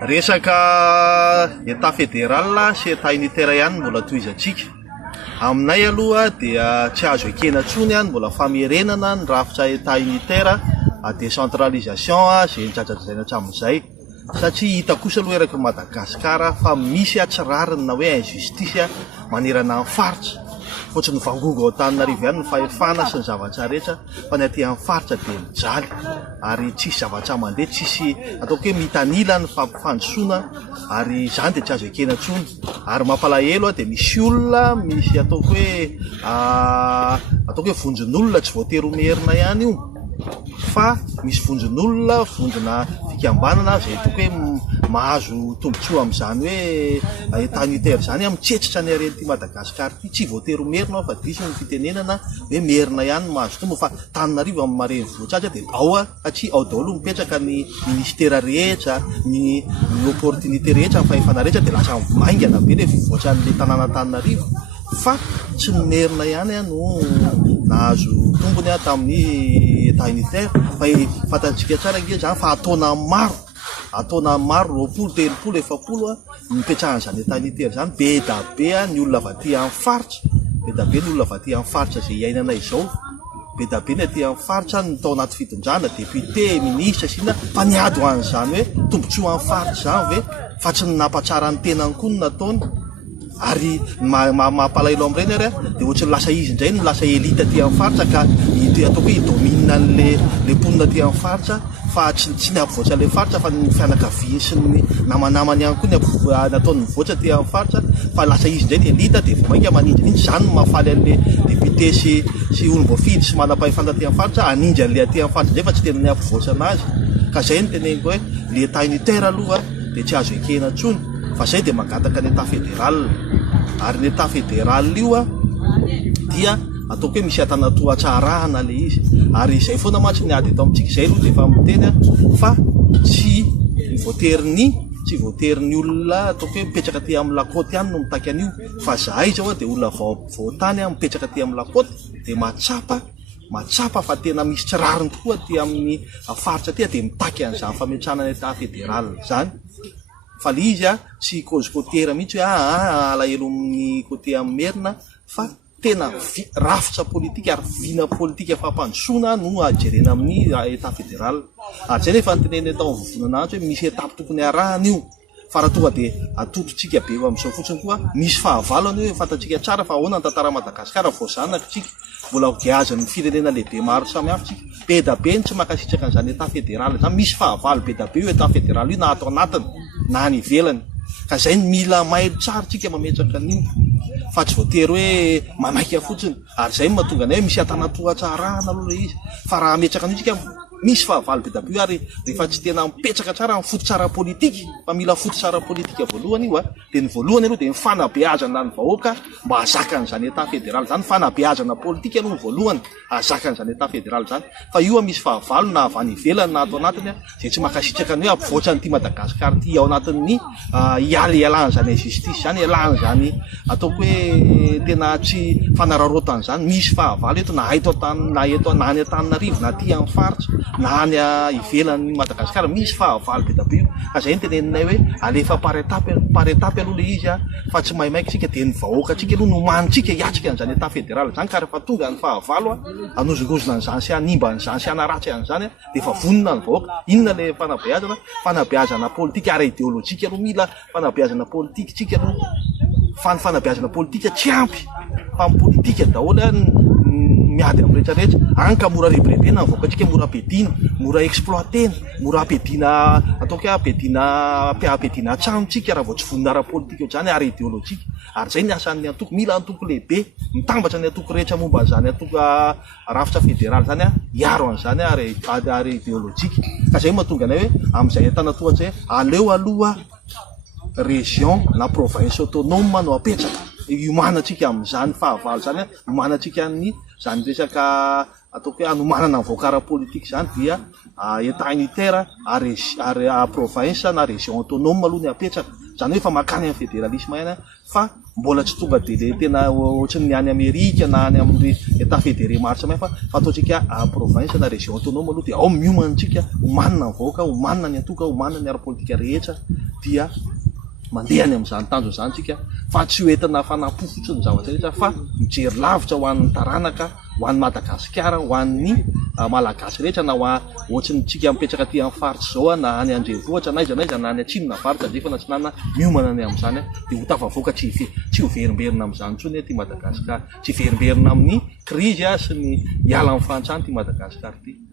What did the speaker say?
Resaka État fédéral sy État unitaire ihany mbola tohizantsika. Aminay aloha dia tsy azo ekena intsony ihany, mbola famerenana ny rafitra État unitaire, décentralisation izay nijajajaina hatramin'izay. Satria hita kosa aloha eraky Madagasikara fa misy atsirariny na hoe injustice manerana amin'ny faritra. Fotsiny vangongo ao Antananarivo ihany ny fahefana sy ny zavatra rehetra, fa ny aty amin'ny faritra dia mijaly ary tsisy zavatra mandeha, tsisy ataoko hoe mitanila ny fampifandrosoana, ary izany dia tsy azo ekena intsony. Ary mampalahelo dia misy olona, misy ataoko hoe vonjon'olona tsy voatery merina ihany io, fa misy vonjon'olona, vondrona fikambanana izay ataoko hoe mahazo tombontsoa amin'izany hoe État unitaire izany amin'ny tsetritra ny hareny ty Madagasikara ty. Tsy voatery merina fa diso ny fitenenana hoe merina ihany mahazo tombo, fa Antananarivo amin'ny marenivohitra dia ao satria ao daholo mipetraka ny ministera rehetra, ny opportunité rehetra, ny fahefana rehetra, dia lasa maingana be le fivoatra an'le tanàna Antananarivo. Fa tsy ny merina ihany no nahazo tombony tamin'ny État unitaire, fa fantatsika tsara nge zany fa ataona maro 20, 30, 40 mipetrahan'izany État unitaire zany. Be da be ny olona avy aty amin'ny faritra, be da be ny olona avy aty amin'ny faritra izay iainana izao, be da be ny aty amin'ny faritra ny tao anaty fitondrana, député, ministre sina, fa niady ho an'izany hoe tombontsoa amin'ny faritra zany ve, fa tsy ny nampatsara ny tenany koa no nataony. Ary mampalahelo amin'ireny ary dia ohatrany lasa izy indray no lasa elita aty amin'ny faritra, ka ataoko hoe idomina le mponina aty amin'ny faritra, fa tsy ny ampivoatra ilay faritra fa ny fianakaviany sy ny namanamany ihany koa nataony mivoatra aty amin'ny faritra, fa lasa izy indray ny elita dia vao mainka manindrinindry. Izany no mahafaly an'le député sy olom-boafidy sy manam-pahefana aty amin'ny faritra anindry an'le aty amin'ny faritra indray fa tsy tena ny ampivoatra anazy. Ka izay no teneniko hoe le État unitaire aloha dia tsy azo ekena intsony, fa izay dia magataka ny État fédéral. Ary ny État fédéral io dia ataoko hoe misy atanatoatsarahana le izy, ary izay foana mantsy ny ady eto amintsika izay aloha dia efa miteny fa tsy voatery ny olona ataoko hoe mipetraka aty amin'ny lakaoty ihany no mitaky an'io, fa zahay zao dia olona vaotany mipetraka aty amin'ny lakaoty dia matsapa fa tena misy tsirariny tokoa aty amin'ny faritra aty dia mitaky an'izany fametrahana État fédéral zany. Fa le izy tsy cause côtière mihitsy hoe alahelo amin'ny côté amin'ny merina, fa tena rafitra politika ary vina politika fampandrosoana no ajerena amin'ny État fédéral. Ary zay nefa nyteneny atao vovonana hoe misy etape tokony arahana io, fa raha tonga dia atototsika be amin'izao fotsiny koa misy fahavalony hoe fantatsika tsara fa ahoana ny tantara Madagasikara vao zanakitsika mbola giazan'ny firenena lehibe maro samihafa tsika. Be da be ny tsy makasitraka an'izany État fédéral zany, misy fahavalo be da be io État fédéral io na ato anatiny na any ivelany, ka izay mila mailo tsara tsika mametraka an'io, fa tsy voatery hoe mamaika fotsiny. Ary izay mahatonga anay hoe misy atanatoatsarahana aloha le izy, fa raha ametraka an'io tsika misy fahavalo be da be, ary rehefa tsy tena mipetraka tsara amin'ny fototsara politika, fa mila fototsara politika voalohany io dia ny voalohany aloha dia ny fanabeazana ny vahoaka mba hazaka an'izany État fédéral zany. Fanabeazana politika aloha ny voalohany hazaka an'izany État fédéral zany, fa io misy fahavalo na avy any ivelany na ato anatiny izay tsy makasitraka ny hoe ampivoatra ny ty Madagasikara ty ao anatin'ny ialan'izany injustice zany, ialan'izany ataoko hoe tena tsy fanararotan zany. Misy fahavalo eto na eto na any Antananarivo na aty amin'ny faritra na any ivelan'ny Madagasikara, misy fahavalo be da be io. Ka izay ny teneninay hoe alefa par étape aloha le izy, fa tsy maimaika tsika dia ny vahoaka tsika aloha no manitsika hiatrika an'izany État fédéral zany. Ka rehefa tonga ny fahavalo anozongozona an'izany sy animba an'izany sy anaratsy an'izany dia efa vonona ny vahoaka. Inona le fanabeazana politika ary idéolojika aloha, mila fanabeazana politika tsika aloha, fa ny fanabeazana politika tsy ampy fa amin'ny politika daholo miady amin'ny rehetrarehetra. Any ka mora rebirebena ny vahoaka tsika, mora ampedina, mora exploitena, mora ampedina ataoko hoe ampedina antranontsika raha vao tsy vonona ara-politika ohatrany ary idéolojika. Ary izay ny asan'ny antoko, mila antoko lehibe mitambatra ny antoko rehetra momba an'izany antoko rafitra fédéral zany hiaro an'izany ary idéolojika. Ka izay mahatonga anay hoe amin'izay atanatohatra hoe aleo aloha région na province autonome no apetraka, iomanantsika amin'izany fahavalo zany, iomanantsika ny zany resaka ataoko hoe anomanana ny vahoaka ara-politika zany, dia État unitaire ary province na région autonome aloha ny apetraka. zany hoe fa makany amin'ny fédéralisme ihany fa mbola tsy tonga de le tena ohatrany any Amerika na any amin'ny état fédéré maro samy hafa fa ataotsika province na région autonome aloha dia ao miomana antsika homanina ny vahoaka, homanina ny antoka, homanina ny ara-politika rehetra dia mandeha any amin'izany tanjo izany tsika fa tsy ho entina fanapo fotsiny ny zavatra rehetra fa mijery lavitra ho an'ny taranaka, ho an'ny Madagasikara, ho an'ny malagasy rehetra na ohatrany tsika mipetraka aty amin'ny faritra zao na any Andrenivohitra na aiza na any atsimo na faritra andrefa na tsinana miomana any amin'izany dia ho tafavoaka tsy ho verimberina amin'izany intsony ty Madagasikara, tsy verimberina amin'ny krizy sy ny hiala amin'ny fahantrany ty Madagasikara ty.